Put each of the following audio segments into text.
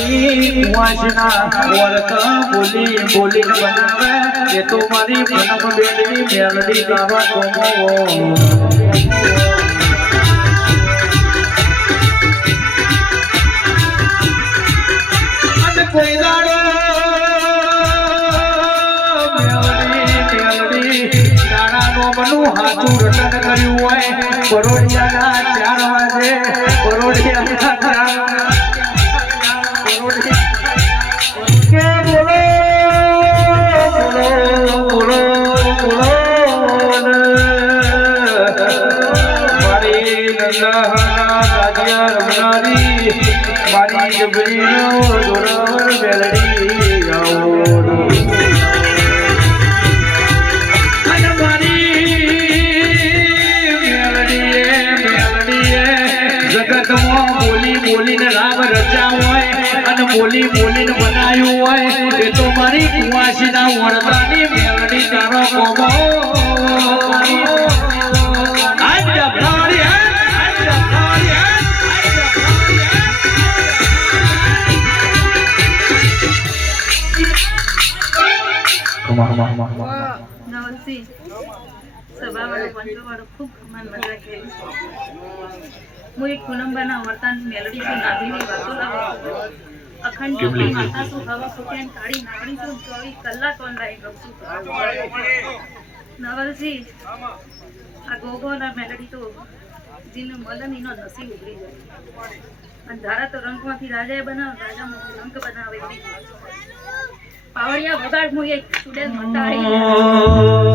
મેલડી કુવાસના ઓળખ બોલી બોલીને બનાવે એ તો મારી મનમ બેડી મેલડી તારો કોમો અને કોઈ દાડો મનું હાથું રટન કર્યું હોય પરોડિયાના 4 વાગે પરોડિયાના 4 વાગે કે બોલો મારી નંદના રાજા રમનારી મારી જબરીનો દોરવર મેલડી આવો બોલી બોલીને રામ રચ્યા હોય અને બોલી બોલીને બનાવ્યું હોય એ તો મારી કુવાસીના વરદાની મેલડી તારો કોમો હું એક કુલંબાના વર્તાની મેલડી છું નાભીની વાતો લાવે અખંડ માતા શું હવા ફૂટે કાળી નાકડી છું 24 કલાક ઓનલાઈન રહું છું નવલજી આ ગોગોના મેલડી તો જીને મલન એનો નસીબ ઉભરી જાય અને ધારા તો રંગમાંથી રાજાએ બનાવ રાજામાં રંગ બનાવે પાવડિયા વગાડ હું એક સ્ટુડન્ટ મતાડી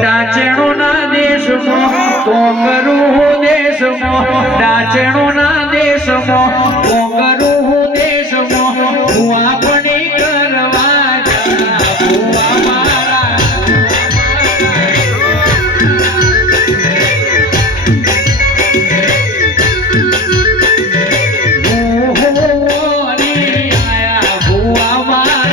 ડાચણોના દેશમાં કોંગરું દેશમાં ડાચણોના દેશમાં કોંગરું દેશમાં હું આપણે કરવા જા ભુવા મારા આયા ભુવા મારા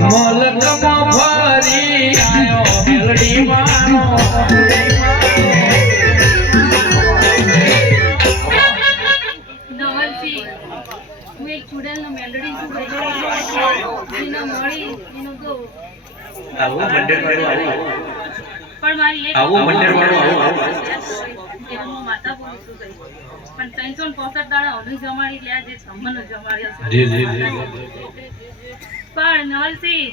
મલકમાં ફરી આયો મેલડી માનો નવલજી હું એક ચૂડેલનો મેલડી છું એનો મળી એનો તો આવો મંડળ વાળો આવો પણ મારી એક આવો મંડળ વાળો આવો હું માતા બોલું છું પણ 365 દાડા ઓની જમાડી લ્યા જે છમનો જમાડ્યો જી જી પણ નવલજી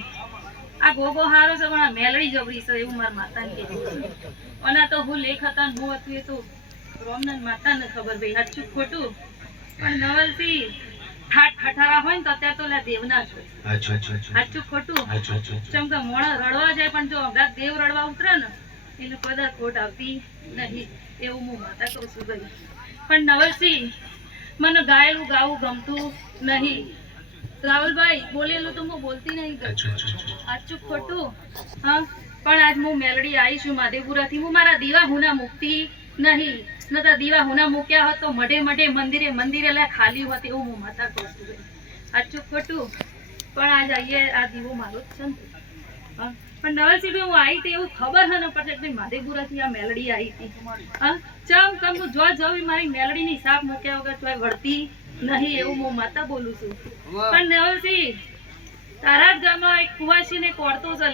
આ ગોગો હારો છે પણ આ મેલડી જબરી છે એવું મારા માતાને કીધું અને તો હું લેખ હતા હું હતું એ તો રોમના માતાને ખબર ભાઈ સાચું ખોટું પણ નવલજી ઠાઠ ઠઠારા હોય ને તો અત્યારે તો લે દેવના જ હોય અચ્છા સાચું ખોટું ચમ કે મોણા રડવા જાય પણ જો અગાત દેવ રડવા ઉતરે ને એને કદાચ ખોટ આવતી નહીં એવું હું માતા કહું છું ભાઈ પણ નવલજી મને ગાયેલું ગાવું ગમતું નહીં રાહુલભાઈ બોલેલું તો હું બોલતી નહીં સાચું ખોટું હા પણ આજ હું મેલડી આવી છું માધેપુરાથી હું મારા દીવા હુના મુકતી નહીં નતા દીવા હુના મૂક્યા હોત તો મઢે મઢે મંદિરે મંદિરે લે ખાલી હોત એવું હું માતા કહું છું સાચું ખોટું પણ આજ આવીએ આ દીવો મારો જ છે ને હા પણ નવલસિંહ હું આવી હતી એવું ખબર છે ને પછી માધેપુરાથી આ મેલડી આવી હતી હા ચમ કમ હું જો જવી મારી મેલડીની સાપ મૂક્યા વગર તોય વળતી નહીં એવું હું માતા બોલું છું પણ નવલસિંહ તારા જ ગામમાં એક કુવાસીને કોરતો છે